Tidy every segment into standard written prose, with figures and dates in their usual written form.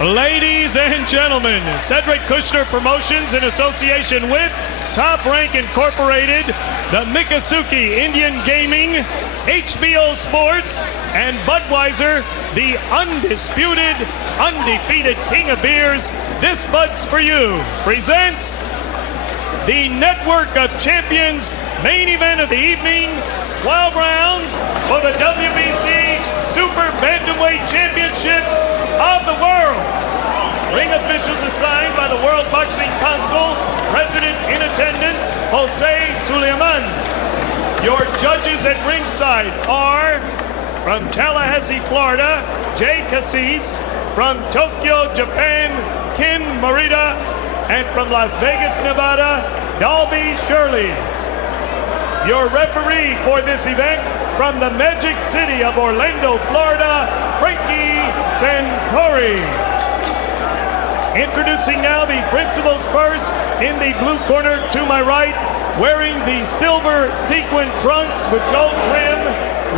Ladies and gentlemen, Cedric Kushner Promotions in association with Top Rank Incorporated, the Miccosukee Indian Gaming, HBO Sports, and Budweiser, the undisputed, undefeated king of beers, This Bud's For You, presents the Network of Champions main event of the evening, 12 rounds for the WBC Super Bantamweight Championship of the world. Ring officials assigned by the World Boxing Council, President in attendance, Jose Suleiman. Your judges at ringside are from Tallahassee, Florida, Jay Cassis, from Tokyo, Japan, Ken Morita, and from Las Vegas, Nevada, Dalby Shirley. Your referee for this event from the Magic City of Orlando, Florida, Frankie Santori. Introducing now the principals first in the blue corner to my right, wearing the silver sequin trunks with gold trim,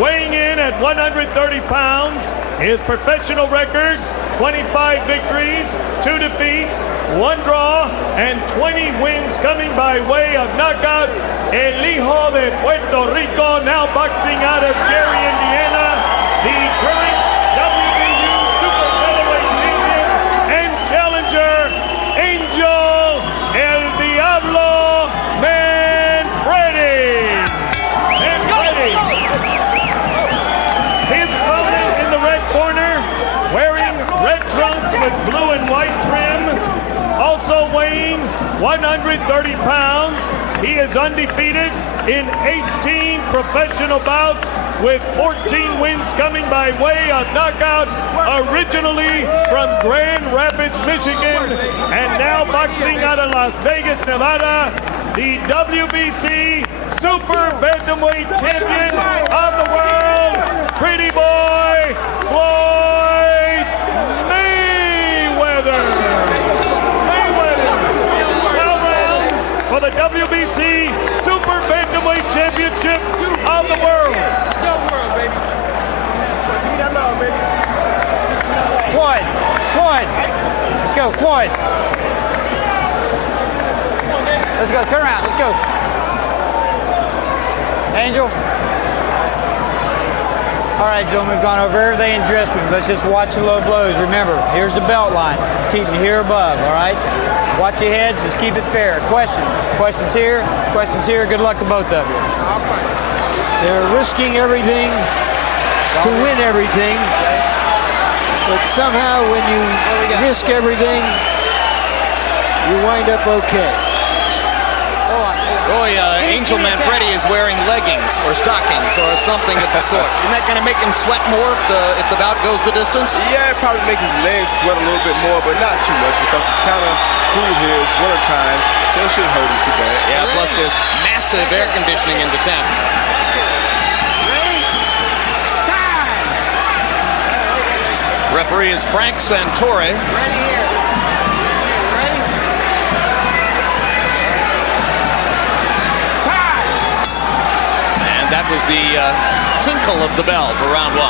weighing in at 130 pounds, his professional record, 25 victories, 2 defeats, 1 draw, and 20 wins coming by way of knockout. El Hijo de Puerto Rico, now boxing out of Gary, Indiana, the current WBU Super Featherweight Champion and challenger, Angel El Diablo Manfredy. Manfredy. His opponent in the red corner, wearing red trunks with blue and white trim, also weighing 130 pounds. He is undefeated in 18 professional bouts with 14 wins coming by way of knockout, originally from Grand Rapids, Michigan, and now boxing out of Las Vegas, Nevada, the WBC Super Bantamweight Champion of the world, pretty boy, Floyd Mayweather. For the WBC Super Bantamweight Championship of the world. Floyd. Let's go, Floyd. Let's go, turn around, let's go. Angel. All right, gentlemen, we've gone over everything in dressing room. Let's just watch the low blows. Remember, here's the belt line. Keep them here above, all right? Watch your heads, just keep it fair. Questions? Questions here, questions here. Good luck to both of you. They're risking everything to win everything, but somehow when you risk everything, you wind up okay. Boy, Angel Manfredy is wearing leggings or stockings or something of the sort. Isn't that going to make him sweat more if the bout goes the distance? Yeah, it probably make his legs sweat a little bit more, but not too much because it's kind of cool here. It's winter time, so it shouldn't hurt him too bad. Yeah, plus there's massive air conditioning in the tent. Referee is Frank Santori. That was the tinkle of the bell for round 1.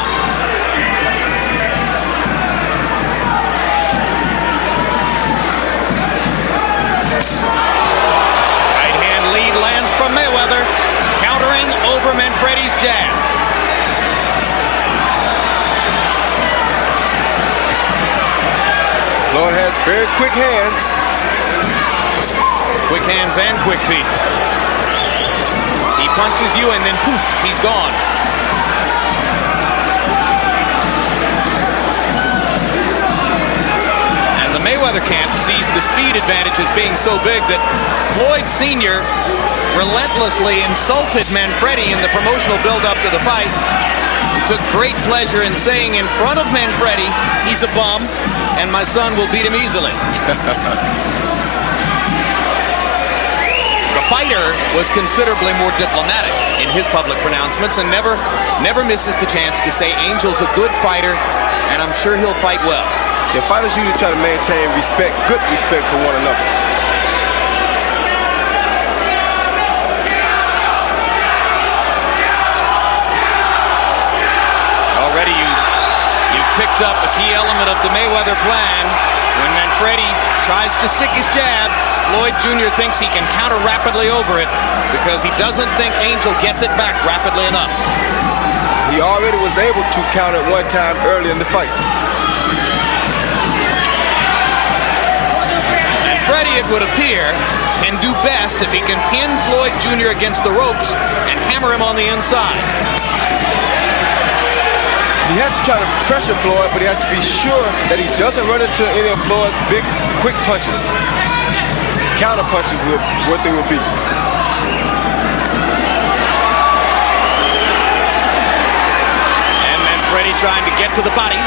Right hand lead lands from Mayweather, countering over Manfredy's jab. Floyd has very quick hands. Quick hands and quick feet. He punches you and then poof, he's gone. And the Mayweather camp sees the speed advantage as being so big that Floyd Sr. relentlessly insulted Manfredy in the promotional build-up to the fight. He took great pleasure in saying in front of Manfredy, he's a bum, and my son will beat him easily. The fighter was considerably more diplomatic in his public pronouncements and never misses the chance to say Angel's a good fighter, and I'm sure he'll fight well. The fighters usually try to maintain respect, good respect for one another. Already you've picked picked up a key element of the Mayweather plan. When Manfredy tries to stick his jab, Floyd Jr. thinks he can counter rapidly over it because he doesn't think Angel gets it back rapidly enough. He already was able to counter it one time early in the fight. Manfredy, it would appear, can do best if he can pin Floyd Jr. against the ropes and hammer him on the inside. He has to try to pressure Floyd, but he has to be sure that he doesn't run into any of Floyd's big, quick punches. Counter punches will what they will be. And Manfredy trying to get to the body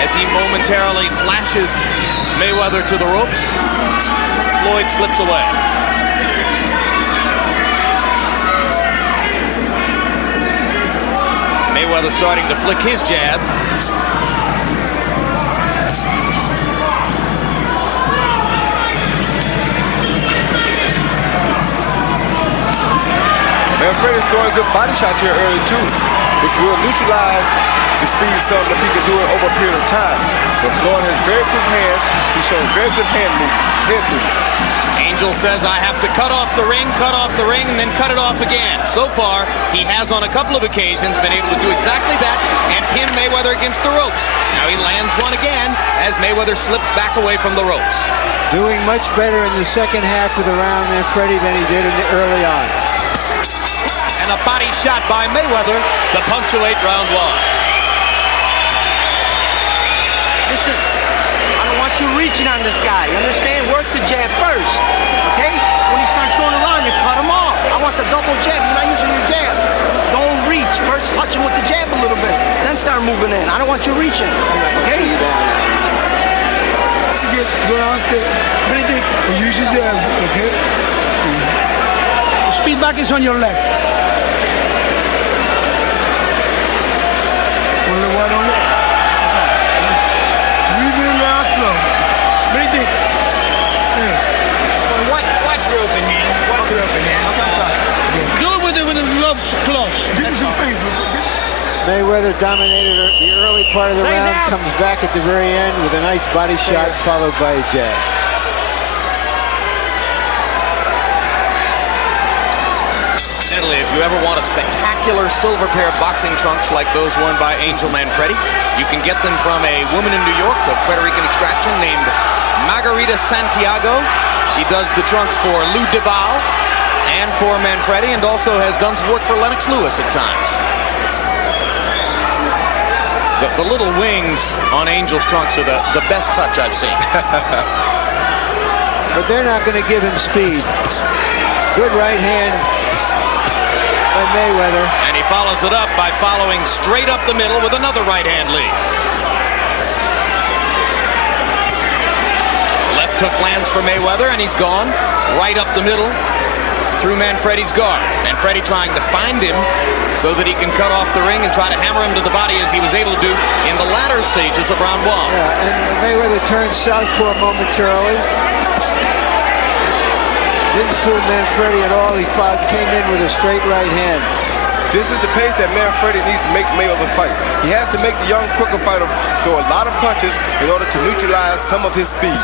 as he momentarily flashes Mayweather to the ropes. Floyd slips away. Mayweather starting to flick his jab. Manfredy's throwing good body shots here early too, which will neutralize the speed some if he can do it over a period of time. But Floyd has very quick hands. He's showing very good head movement. Angel says, I have to cut off the ring, and then cut it off again. So far, he has on a couple of occasions been able to do exactly that and pin Mayweather against the ropes. Now he lands one again as Mayweather slips back away from the ropes. Doing much better in the second half of the round, Manfredy, than he did early on. And a body shot by Mayweather to punctuate round one. Listen, I don't want you reaching on this guy. You understand? Work the jab first, okay? When he starts going around, you cut him off. I want the double jab. You're not using your jab. Don't reach. First touch him with the jab a little bit. Then start moving in. I don't want you reaching, okay? Go downstairs. Breathing. Use your jab, okay? Speed back is on your left. Only one on it. Breathe in now slow. Breathe in. Watch your open hand. Watch your open hand. Do it with the gloves close. Give me some pace. Mayweather dominated the early part of the round, comes back at the very end with a nice body shot followed by a jab. Incidentally, if you ever want a spectacular silver pair of boxing trunks like those worn by Angel Manfredy, you can get them from a woman in New York of Puerto Rican extraction named Margarita Santiago. She does the trunks for Lou Duval and for Manfredy, and also has done some work for Lennox Lewis at times. The little wings on Angel's trunks are the best touch I've seen. But they're not going to give him speed. Good right hand by Mayweather. And he follows it up by following straight up the middle with another right hand lead. Left hook lands for Mayweather, and he's gone right up the middle through Manfredy's guard. Manfredy trying to find him so that he can cut off the ring and try to hammer him to the body as he was able to do in the latter stages of round one. Yeah, and Mayweather turned southpaw momentarily. Didn't fool Manfredy at all. He came in with a straight right hand. This is the pace that Manfredy needs to make Mayweather fight. He has to make the young, quicker fighter throw a lot of punches in order to neutralize some of his speed.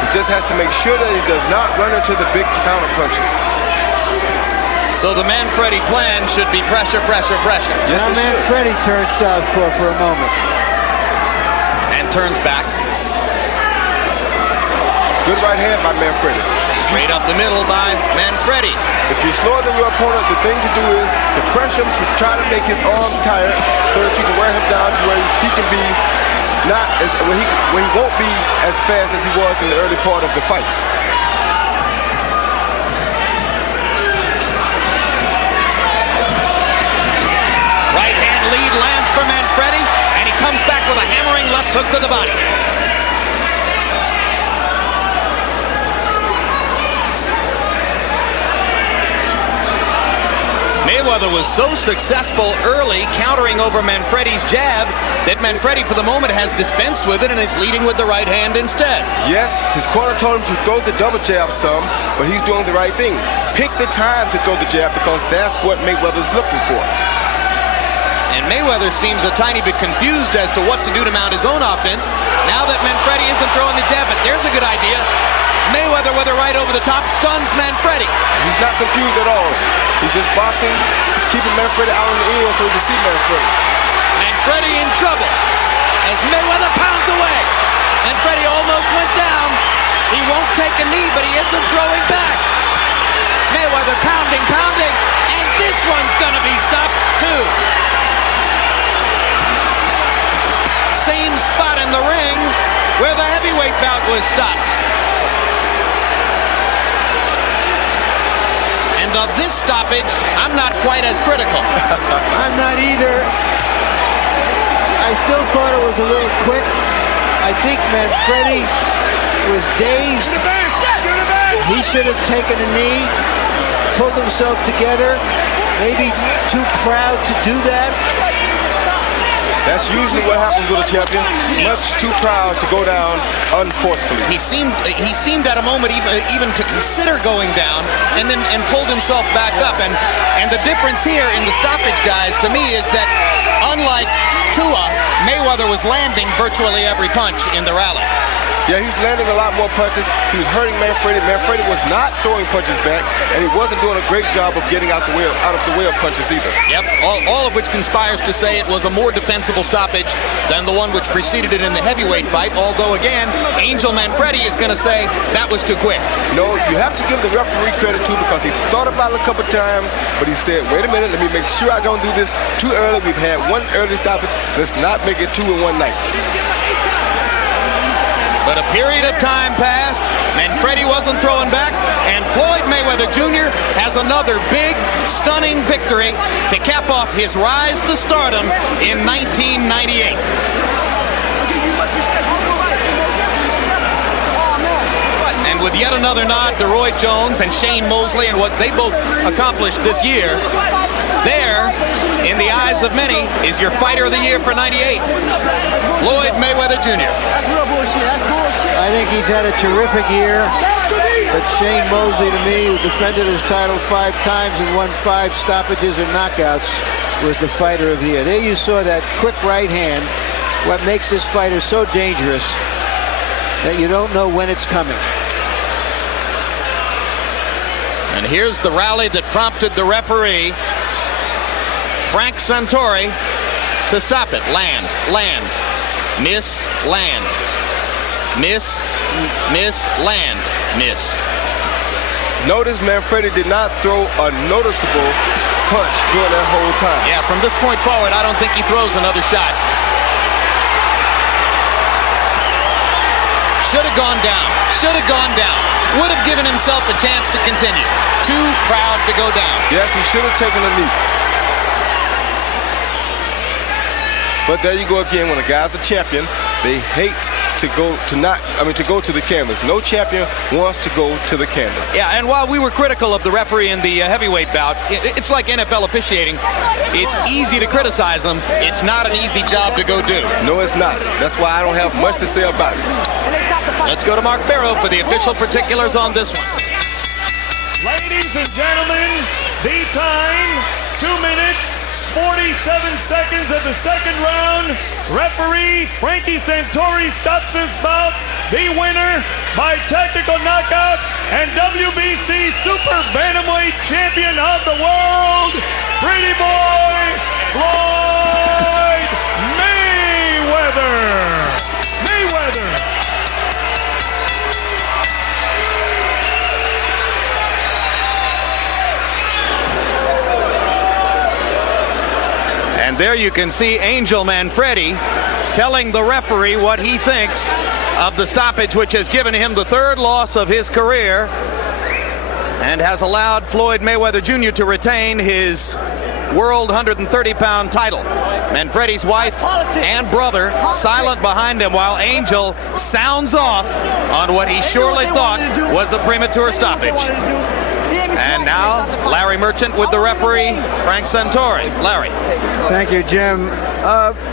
He just has to make sure that he does not run into the big counter punches. So the Manfredy plan should be pressure, pressure, pressure. Yes, now Manfredy turned southpaw for a moment. And turns back. Good right hand by Manfredy. Straight up the middle by Manfredy. If you're slower than your opponent, the thing to do is to pressure him to try to make his arms tired so that you can wear him down to where he can be not as where he won't be as fast as he was in the early part of the fight. Right hand lead lands for Manfredy, and he comes back with a hammering left hook to the body. Mayweather was so successful early countering over Manfredy's jab that Manfredy for the moment has dispensed with it and is leading with the right hand instead. Yes, his corner told him to throw the double jab some, but he's doing the right thing. Pick the time to throw the jab because that's what Mayweather's looking for. And Mayweather seems a tiny bit confused as to what to do to mount his own offense. Now that Manfredy isn't throwing the jab, but there's a good idea. Mayweather with a right over the top stuns Manfredy. He's not confused at all. He's just boxing, keeping Manfredy out in the ear so he can see Manfredy. Manfredy in trouble as Mayweather pounds away. Manfredy almost went down. He won't take a knee, but he isn't throwing back. Mayweather pounding, and this one's gonna be stopped too. Same spot in the ring where the heavyweight bout was stopped. And of this stoppage, I'm not quite as critical. I'm not either. I still thought it was a little quick. I think Manfredy was dazed. He should have taken a knee, pulled himself together, maybe too proud to do that. That's usually what happens with a champion. Much too proud to go down unforcefully. He seemed at a moment even to consider going down, and pulled himself back up. And the difference here in the stoppage, guys, to me is that unlike Tua, Mayweather was landing virtually every punch in the rally. Yeah, he's landing a lot more punches. He was hurting Manfredy. Manfredy was not throwing punches back, and he wasn't doing a great job of getting out of the way of punches either. Yep, all of which conspires to say it was a more defensible stoppage than the one which preceded it in the heavyweight fight, although again, Angel Manfredy is going to say that was too quick. No, you have to give the referee credit too, because he thought about it a couple times, but he said, wait a minute, let me make sure I don't do this too early. We've had one early stoppage. Let's not make it two in one night. But a period of time passed, Manfredy wasn't throwing back, and Floyd Mayweather Jr. has another big, stunning victory to cap off his rise to stardom in 1998. And with yet another nod to Roy Jones and Shane Mosley and what they both accomplished this year, there, in the eyes of many, is your fighter of the year for 98, Floyd Mayweather Jr. I think he's had a terrific year, but Shane Mosley, to me, who defended his title 5 times and won 5 stoppages and knockouts, was the fighter of the year. There you saw that quick right hand, what makes this fighter so dangerous that you don't know when it's coming. And here's the rally that prompted the referee, Frank Santori, to stop it. Land, miss, land. Miss, land, miss. Notice Manfredy did not throw a noticeable punch during that whole time. Yeah, from this point forward, I don't think he throws another shot. Should have gone down. Would have given himself the chance to continue. Too proud to go down. Yes, he should have taken a knee. But there you go again. When a guy's a champion, they hate to go to the canvas. No champion wants to go to the canvas. Yeah, and while we were critical of the referee in the heavyweight bout, it's like NFL officiating. It's easy to criticize them. It's not an easy job to go do. No, it's not. That's why I don't have much to say about it. Let's go to Mark Barrow for the official particulars on this one. Ladies and gentlemen, the time, 2 minutes, 47 seconds of the second round. Referee Frankie Santori stops this bout. The winner by technical knockout and WBC Super Bantamweight Champion of the World, Pretty Boy Floyd Mayweather. And there you can see Angel Manfredy telling the referee what he thinks of the stoppage, which has given him the 3rd loss of his career and has allowed Floyd Mayweather Jr. to retain his world 130-pound title. Manfredy's wife and brother silent behind him while Angel sounds off on what he surely thought was a premature stoppage. And now, Larry Merchant with the referee, Frank Santori. Larry. Thank you, Jim.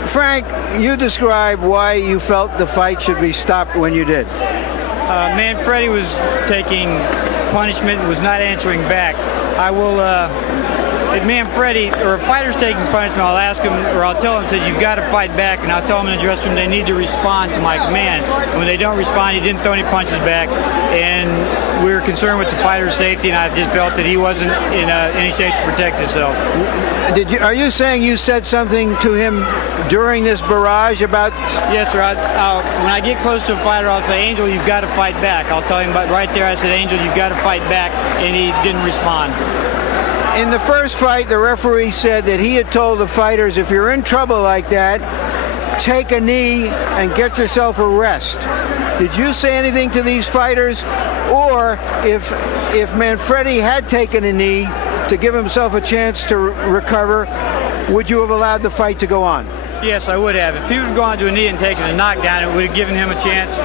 Frank, you describe why you felt the fight should be stopped when you did. Manfredy was taking punishment and was not answering back. I will if Manfredy or a fighter's taking punishment, I'll ask him or I'll tell him, said, you've got to fight back, and I'll tell him in the dressing room they need to respond to my command. And when they don't respond, he didn't throw any punches back, and we were concerned with the fighter's safety, and I just felt that he wasn't in any shape to protect himself. Are you saying you said something to him during this barrage about? Yes, sir. When I get close to a fighter, I'll say, Angel, you've got to fight back. I'll tell him, but right there, I said, Angel, you've got to fight back, and he didn't respond. In the first fight, the referee said that he had told the fighters, if you're in trouble like that, take a knee and get yourself a rest. Did you say anything to these fighters? Or if Manfredy had taken a knee to give himself a chance to recover, would you have allowed the fight to go on? Yes, I would have. If he would have gone to a knee and taken a knockdown, it would have given him a chance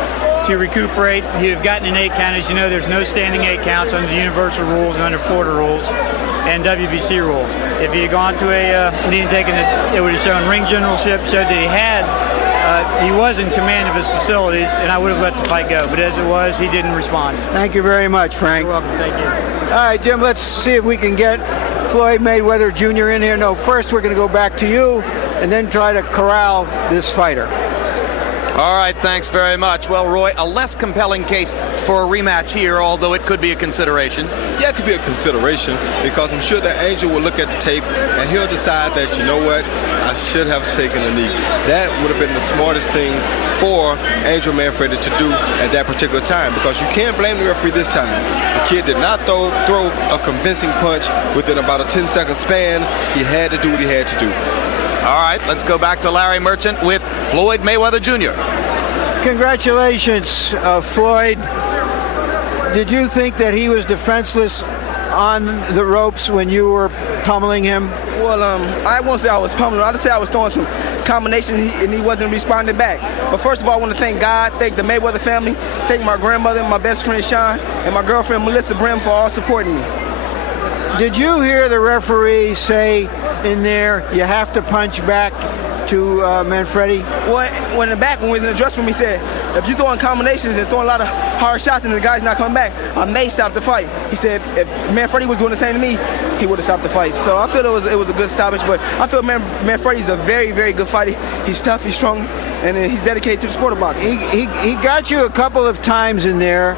to recuperate. He'd have gotten an 8 count. As you know, there's no standing 8 counts under the universal rules and under Florida rules and WBC rules. If he had gone to a knee and taken it, it would have shown ring generalship, showed that he was in command of his facilities, and I would have let the fight go. But as it was, he didn't respond. Thank you very much, Frank. You're welcome. Thank you. All right, Jim, let's see if we can get Floyd Mayweather Jr. in here. No, first we're going to go back to you and then try to corral this fighter. All right, thanks very much. Well, Roy, a less compelling case for a rematch here, although it could be a consideration. Yeah, it could be a consideration because I'm sure that Angel will look at the tape and he'll decide that, you know what, I should have taken a knee. That would have been the smartest thing for Angel Manfredy to do at that particular time, because you can't blame the referee this time. The kid did not throw a convincing punch within about a 10-second span. He had to do what he had to do. All right, let's go back to Larry Merchant with Floyd Mayweather Jr. Congratulations, Floyd. Did you think that he was defenseless on the ropes when you were pummeling him? Well, I won't say I was pummeling. I'll just say I was throwing some combination and he wasn't responding back. But first of all, I want to thank God, thank the Mayweather family, thank my grandmother, my best friend Sean, and my girlfriend Melissa Brim for all supporting me. Did you hear the referee say in there, you have to punch back to Manfredy? Well, when in the back, when we was in the dressing room, he said, if you're throwing combinations and throwing a lot of hard shots and the guy's not coming back, I may stop the fight. He said, if Manfredy was doing the same to me, he would have stopped the fight. So I feel it was a good stoppage, but I feel Manfredy's a very, very good fighter. He's tough, he's strong, and he's dedicated to the sport of boxing. He got you a couple of times in there.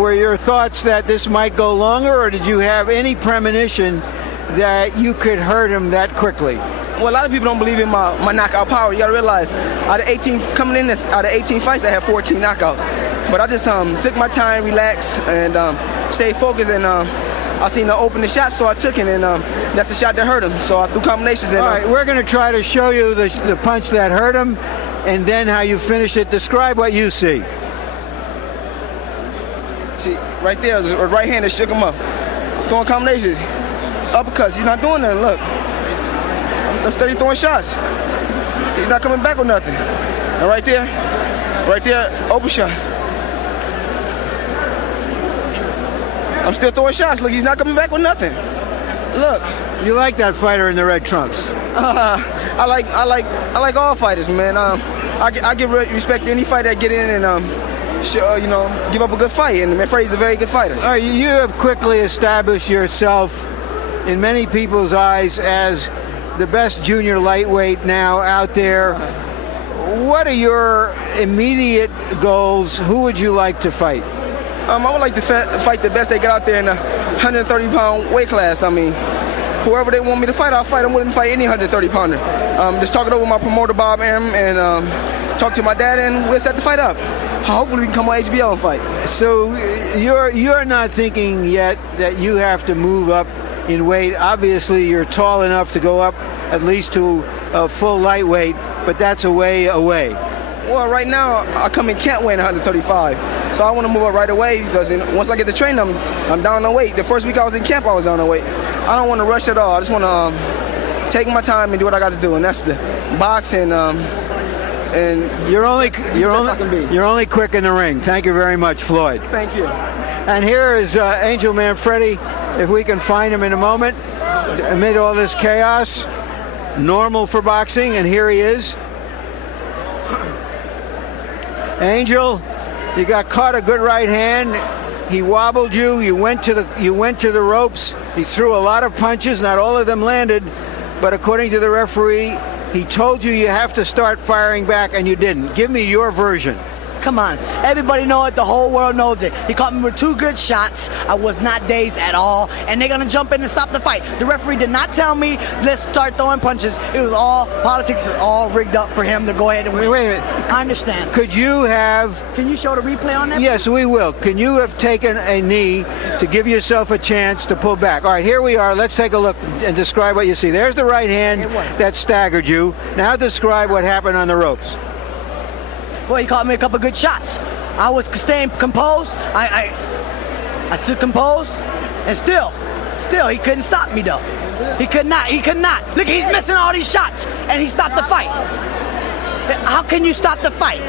Were your thoughts that this might go longer, or did you have any premonition that you could hurt him that quickly? Well, a lot of people don't believe in my knockout power. You got to realize, out of 18 fights, I had 14 knockouts. But I just took my time, relaxed, and stayed focused. And I seen to open the shot, so I took it, and that's the shot that hurt him. So I threw combinations. And, all right, we're going to try to show you the punch that hurt him, and then how you finish it. Describe what you see. See, right there, a right hand that shook him up. Throwing combinations, uppercuts. He's not doing nothing. Look. I'm steady throwing shots. He's not coming back with nothing. And right there, open shot. I'm still throwing shots. Look, he's not coming back with nothing. Look. You like that fighter in the red trunks? I like all fighters, man. I give respect to any fighter that get in and give up a good fight. And Manfredy's a very good fighter. All right, you have quickly established yourself in many people's eyes as the best junior lightweight now out there. What are your immediate goals? Who would you like to fight? I would like to fight the best they got out there in the 130-pound weight class. I mean, whoever they want me to fight, I'll fight. I'm willing to fight any 130-pounder. Just talk it over with my promoter, Bob Arum, and talk to my dad, and we'll set the fight up. Hopefully we can come on HBO and fight. So you're not thinking yet that you have to move up in weight. Obviously, you're tall enough to go up at least to a full lightweight, but that's a way away. Well, right now, I come in camp weighing 135, so I want to move up right away because once I get to training, I'm down on weight. The first week I was in camp, I was down on weight. I don't want to rush at all. I just want to take my time and do what I got to do, and that's the box and you're only quick in the ring. Thank you very much, Floyd. Thank you. And here is Angel Manfredy. If we can find him in a moment, amid all this chaos, normal for boxing, and here he is. Angel, you got caught a good right hand. He wobbled you. You went to the ropes. He threw a lot of punches. Not all of them landed, but according to the referee, he told you you have to start firing back, and you didn't. Give me your version. Come on. Everybody knows it. The whole world knows it. He caught me with 2 good shots. I was not dazed at all. And they're going to jump in and stop the fight. The referee did not tell me, let's start throwing punches. It was all politics. Is all rigged up for him to go ahead and win. Wait a minute. I understand. Could you have... Can you show the replay on that? Yes, we will. Can you have taken a knee to give yourself a chance to pull back? All right, here we are. Let's take a look and describe what you see. There's the right hand that staggered you. Now describe what happened on the ropes. Well, he caught me a couple good shots. I was staying composed. I stood composed, and still, he couldn't stop me though. He could not. Look, he's missing all these shots, and he stopped the fight. How can you stop the fight?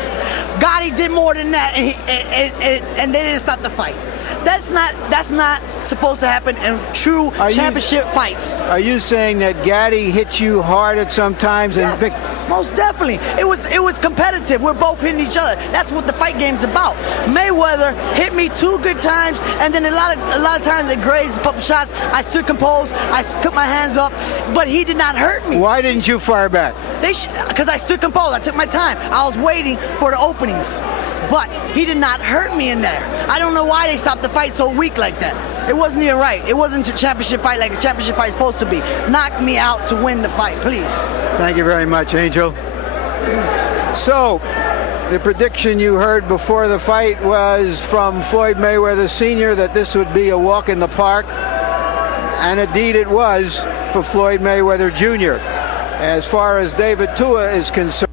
Gotti did more than that, and they didn't stop the fight. That's not supposed to happen in true championship fights. Are you saying that Gatti hit you hard at some times? Yes, most definitely. It was competitive. We're both hitting each other. That's what the fight game's about. Mayweather hit me 2 good times, and then a lot of times it grazed a couple shots. I stood composed. I put my hands up, but he did not hurt me. Why didn't you fire back? Because I stood composed. I took my time. I was waiting for the openings. But he did not hurt me in there. I don't know why they stopped the fight so weak like that. It wasn't even right. It wasn't a championship fight like a championship fight is supposed to be. Knock me out to win the fight, please. Thank you very much, Angel. So, the prediction you heard before the fight was from Floyd Mayweather Sr. that this would be a walk in the park. And indeed it was for Floyd Mayweather Jr. As far as David Tua is concerned,